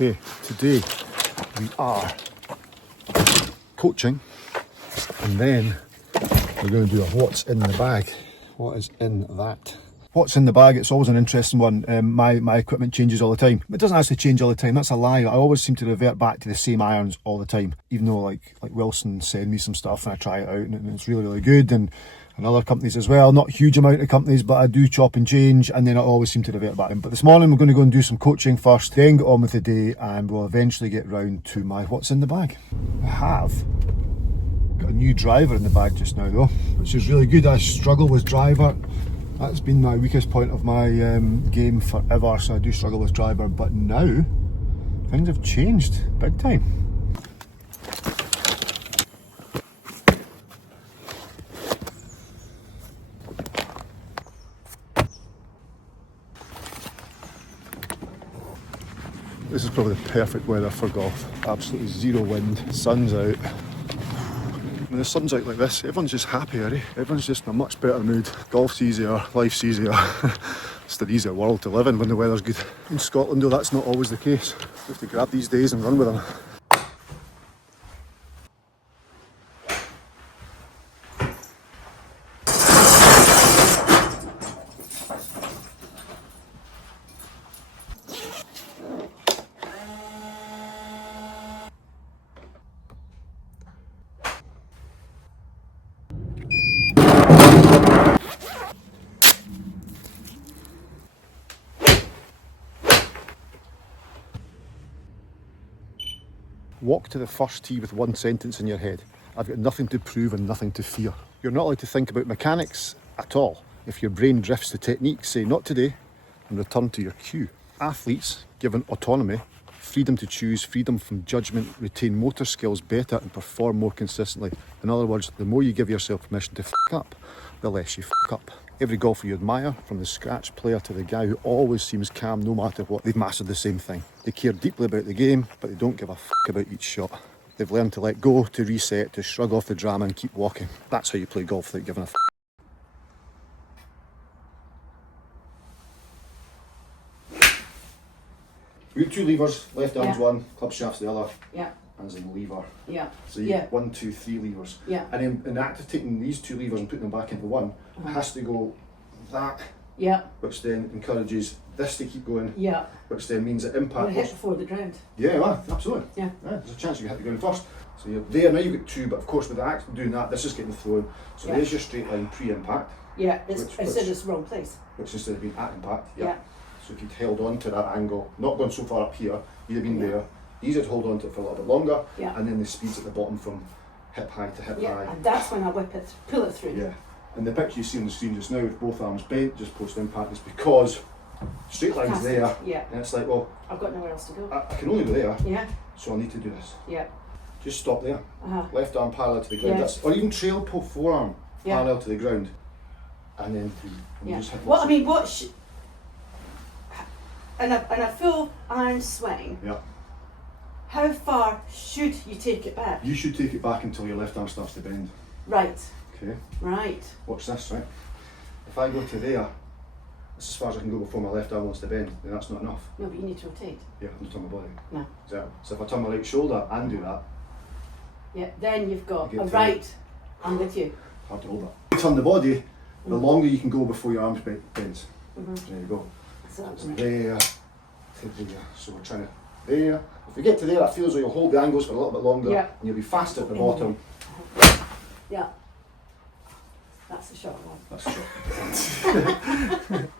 Okay, today we are coaching and then we're going to do a what's in the bag. What is in that? What's in the bag? It's always an interesting one. My equipment changes all the time. It doesn't actually change all the time, that's a lie. I always seem to revert back to the same irons all the time, even though like Wilson send me some stuff and I try it out and it's really good, and other companies as well. Not a huge amount of companies, but I do chop and change, and then I always seem to revert back. But this morning we're going to go and do some coaching first, then get on with the day, and we'll eventually get round to my what's in the bag. I have got a new driver in the bag just now though, which is really good. I struggle with driver. That's been my weakest point of my game forever, so I do struggle with driver, but now things have changed big time. This is probably the perfect weather for golf. Absolutely zero wind, sun's out. When the sun's out like this, everyone's just happier, eh? Everyone's just in a much better mood. Golf's easier, life's easier. It's an easier world to live in when the weather's good. In Scotland though, that's not always the case. You have to grab these days and run with them. Walk to the first tee with one sentence in your head. I've got nothing to prove and nothing to fear. You're not allowed to think about mechanics at all. If your brain drifts to technique, say not today and return to your cue. Athletes, given autonomy, freedom to choose, freedom from judgment, retain motor skills better and perform more consistently. In other words, the more you give yourself permission to f*** up, the less you f*** up. Every golfer you admire, from the scratch player to the guy who always seems calm no matter what, they've mastered the same thing. They care deeply about the game, but they don't give a f*** about each shot. They've learned to let go, to reset, to shrug off the drama and keep walking. That's how you play golf without giving a f***. We have two levers, left arm's one, club shaft's the other. Yeah. As in lever. Yeah. So you have 1, 2, 3 levers. Yeah. And then in the act of taking these two levers and putting them back into one, it has to go that. Yeah. Which then encourages this to keep going. Yeah. Which then means that impact. Hit before the ground. Yeah, well, absolutely. Yeah. There's a chance you hit the ground first. So you're there, now you've got two, but of course with the act of doing that, this is getting thrown. So there's your straight line pre-impact. Yeah, it's the wrong place. Which instead of being at impact, Yeah. So if you'd held on to that angle, not gone so far up here, you'd have been there. Easier to hold on to it for a little bit longer, and then the speeds at the bottom from hip high to hip high. And that's when I pull it through. Yeah, and the picture you see on the screen just now with both arms bent just post impact is because straight line's there, and it's like, well, I've got nowhere else to go. I can only go there, so I need to do this. Yeah. Just stop there. Left arm parallel to the ground, that's, or even trail pull forearm parallel to the ground, and then through. And just hit well, I mean, in a full iron swing. Yeah. How far should you take it back? You should take it back until your left arm starts to bend. Right. Okay. Right. Watch this, right? If I go to there, that's as far as I can go before my left arm wants to bend, then that's not enough. No, but you need to rotate. Yeah, I'm not turning my body. No. So if I turn my right shoulder and do that. Yeah, then you've got a right. I'm with you. Hard to hold that. Turn the body, the longer you can go before your arms bends. There you go. So there, to there. So we're trying to there. If we get to there, that feels like you'll hold the angles for a little bit longer, and you'll be faster at the bottom. Yeah. That's the short one. That's the short.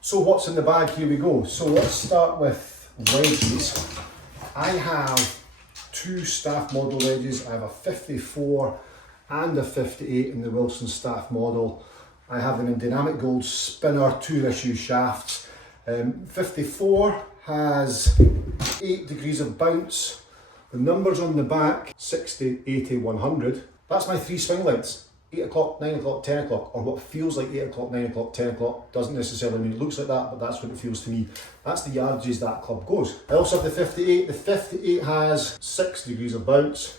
So what's in the bag? Here we go. So let's start with wedges. I have two staff model wedges. I have a 54 and a 58 in the Wilson staff model. I have them in dynamic gold spinner 2-issue shafts. 54 has 8 degrees of bounce. The numbers on the back, 60, 80, 100. That's my 3 swing lengths. 8 o'clock, 9 o'clock, 10 o'clock, or what feels like 8 o'clock, 9 o'clock, 10 o'clock, doesn't necessarily mean it looks like that, but that's what it feels to me. That's the yardages that club goes. I also have the 58. The 58 has 6 degrees of bounce,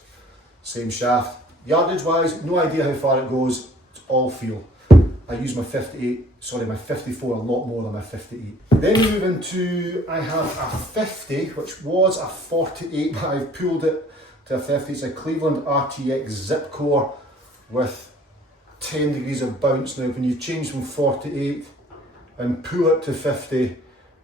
same shaft. Yardage wise, no idea how far it goes, it's all feel. I use my 54 a lot more than my 58. Then we move into, I have a 50, which was a 48, but I've pulled it to a 50. It's a Cleveland RTX Zip Core with 10 degrees of bounce. Now, when you change from 48 and pull it to 50,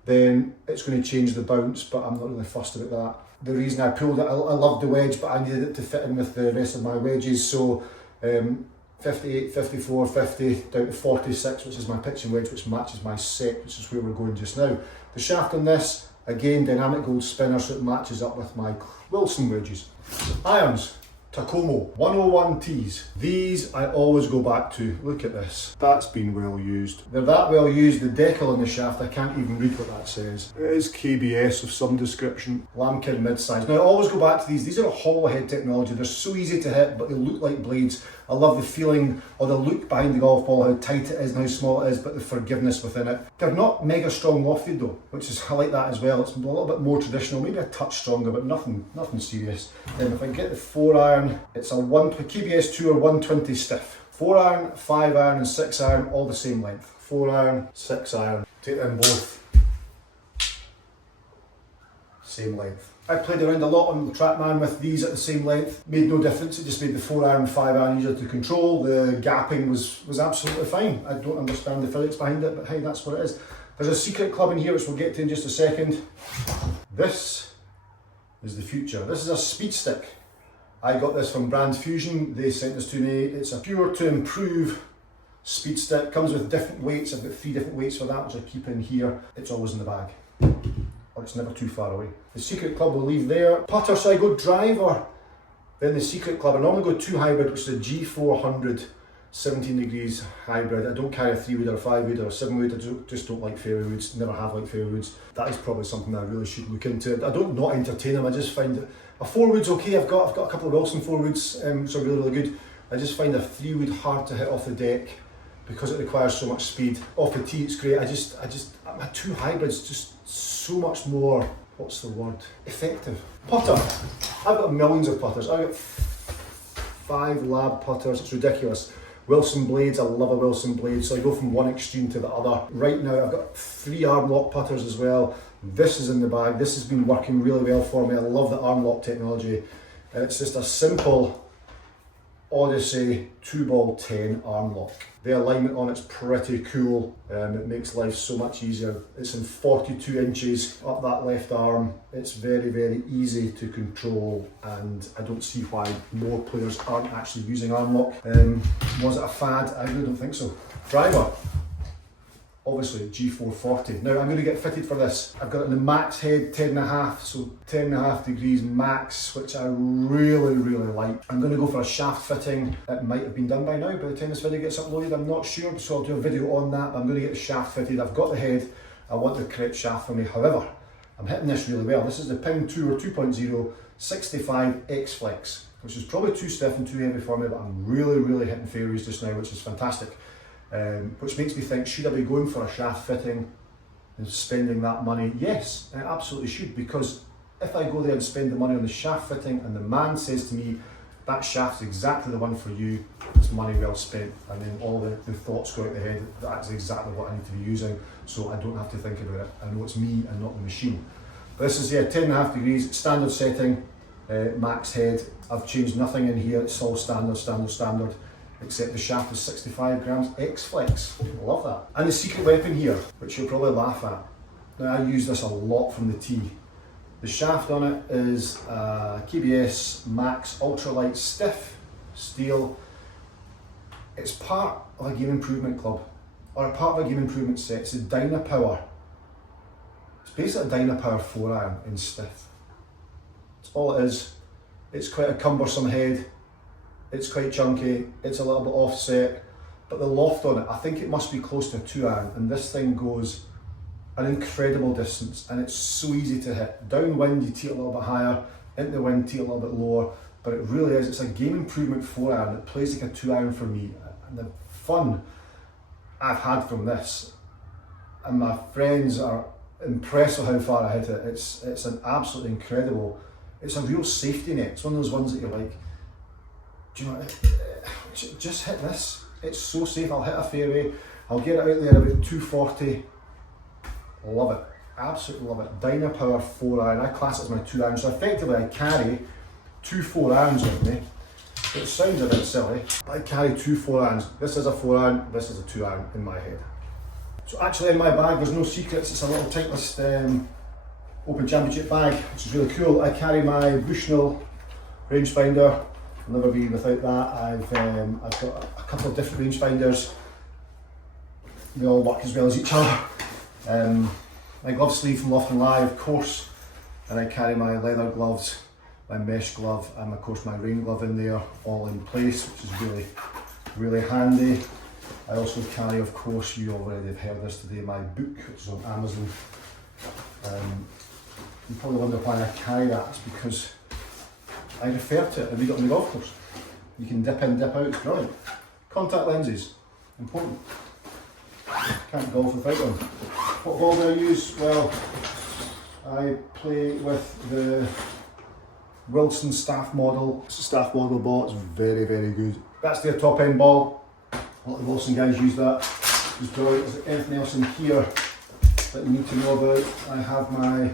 then it's going to change the bounce, but I'm not really fussed about that. The reason I pulled it, I love the wedge, but I needed it to fit in with the rest of my wedges, so 58, 54, 50, down to 46, which is my pitching wedge, which matches my set, which is where we're going just now. The shaft on this, again, dynamic gold spinner, so it matches up with my Wilson wedges. Irons, Tacomo 101 Ts. These I always go back to. Look at this. That's been well used. They're that well used, the decal on the shaft, I can't even read what that says. It is KBS of some description. Lamkin mid-size. Now I always go back to these. These are a hollow head technology. They're so easy to hit, but they look like blades. I love the feeling or the look behind the golf ball, how tight it is and how small it is, but the forgiveness within it. They're not mega strong lofted though, which is, I like that as well. It's a little bit more traditional, maybe a touch stronger, but nothing serious. Then if I get the 4-iron, it's a KBS Tour 120 stiff. 4-iron, 5-iron and 6-iron, all the same length. 4-iron, 6-iron, take them both, same length. I played around a lot on the TrackMan with these at the same length. Made no difference, it just made the 4-iron and 5-iron easier to control. The gapping was absolutely fine. I don't understand the physics behind it, but hey, that's what it is. There's a secret club in here, which we'll get to in just a second. This is the future. This is a speed stick. I got this from Brand Fusion. They sent this to me. It's a pure to improve speed stick. Comes with different weights. I've got 3 different weights for that, which I keep in here. It's always in the bag, or it's never too far away. The secret club we'll leave there. Putter, so I go driver, then the secret club. I normally go 2 hybrid, which is a G400 17 degrees hybrid. I don't carry a 3-wood or a 5-wood or a 7-wood. I just don't like fairway woods, never have liked fairway woods. That is probably something I really should look into. I don't not entertain them, I just find that a 4-wood's okay. I've got a couple of Wilson 4-woods, so really good. I just find a 3-wood hard to hit off the deck because it requires so much speed. Off the tee it's great. My 2 hybrids just so much more, what's the word, effective. Putter, I've got millions of putters. I've got 5 lab putters, it's ridiculous. Wilson blades, I love a Wilson blade, so I go from one extreme to the other. Right now I've got 3 arm lock putters as well. This is in the bag. This has been working really well for me. I love the arm lock technology. And it's just a simple Odyssey 2-ball 10 arm lock. The alignment on it's pretty cool. It makes life so much easier. It's in 42 inches up that left arm. It's very, very easy to control, and I don't see why more players aren't actually using arm lock. Was it a fad? I really don't think so. Driver. Obviously G440. Now I'm going to get fitted for this. I've got it in the max head, 10.5, so 10.5 degrees max, which I really, really like. I'm going to go for a shaft fitting. It might have been done by now by the time this video gets uploaded, I'm not sure, so I'll do a video on that. But I'm going to get the shaft fitted. I've got the head, I want the correct shaft for me. However, I'm hitting this really well. This is the Ping Tour 2.0 65 X Flex, which is probably too stiff and too heavy for me, but I'm really, really hitting fairways just now, which is fantastic. Which makes me think, should I be going for a shaft fitting and spending that money? Yes, I absolutely should, because if I go there and spend the money on the shaft fitting and the man says to me, that shaft's exactly the one for you, it's money well spent, and then all the thoughts go out the head, that's exactly what I need to be using, so I don't have to think about it. I know it's me and not the machine. But this is 10.5 degrees, standard setting, max head. I've changed nothing in here, it's all standard. Except the shaft is 65 grams X Flex. Love that. And the secret weapon here, which you'll probably laugh at. Now I use this a lot from the tee. The shaft on it is KBS Max Ultralight Stiff Steel. It's part of a game improvement club, or a part of a game improvement set. It's a Dynapower. It's basically a Dynapower 4-iron in stiff. That's all it is. It's quite a cumbersome head. It's quite chunky, it's a little bit offset, but the loft on it, I think it must be close to a 2-iron, and this thing goes an incredible distance, and it's so easy to hit. Downwind you tee it a little bit higher, into the wind tee it a little bit lower, but it really is, it's a game improvement 4-iron. It plays like a 2-iron for me, and the fun I've had from this, and my friends are impressed with how far I hit it. It's an absolutely incredible, it's a real safety net. It's one of those ones that you're like, do you know what, just hit this. It's so safe. I'll hit a fairway, I'll get it out there about 240. Love it, absolutely love it. Dynapower 4-iron, I class it as my 2-iron, so effectively I carry 2 4-irons with me. It sounds a bit silly, but I carry 2 4-irons. This is a 4-iron, this is a 2-iron in my head. So actually in my bag there's no secrets, it's a little Titleist Open Championship bag, which is really cool. I carry my Bushnell rangefinder, I'll never be without that. I've got a couple of different rangefinders, they all work as well as each other. My glove sleeve from Loft and Lie, of course, and I carry my leather gloves, my mesh glove, and of course my rain glove in there, all in place, which is really, really handy. I also carry, of course, you already have heard this today, my book, which is on Amazon. You probably wonder why I carry that. It's because I refer to it and read it on the golf course. You can dip in, dip out, it's brilliant. Contact lenses, important. Can't golf without them. What ball do I use? Well, I play with the Wilson Staff Model. It's a Staff Model ball, it's very, very good. That's their top end ball. A lot of Wilson guys use that. It's brilliant. Is there anything else in here that you need to know about? I have my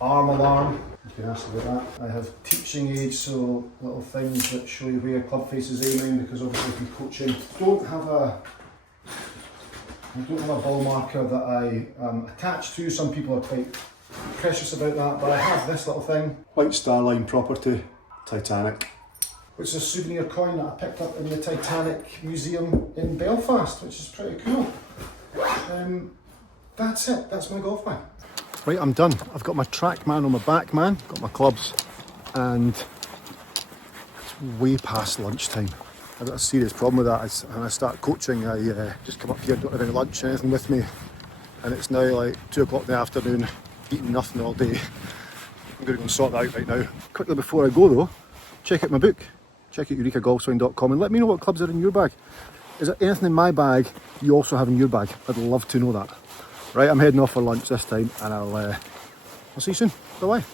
arm alarm. You can ask about that. I have teaching aids, so little things that show you where your club face is aiming, because obviously if you're coaching, I don't have a ball marker that I attach to. Some people are quite precious about that, but I have this little thing. White Star Line property, Titanic, which is a souvenir coin that I picked up in the Titanic Museum in Belfast, which is pretty cool. That's it, that's my golf bag. Right, I'm done. I've got my TrackMan on my back, man, got my clubs, and it's way past lunchtime. I've got a serious problem with that. When I start coaching, I just come up here, don't have any lunch, anything with me, and it's now like 2 o'clock in the afternoon, eating nothing all day. I'm going to go and sort that out right now. Quickly before I go though, check out my book. Check out EUREKAGolfSwing.com and let me know what clubs are in your bag. Is there anything in my bag you also have in your bag? I'd love to know that. Right, I'm heading off for lunch this time, and I'll see you soon. Bye bye.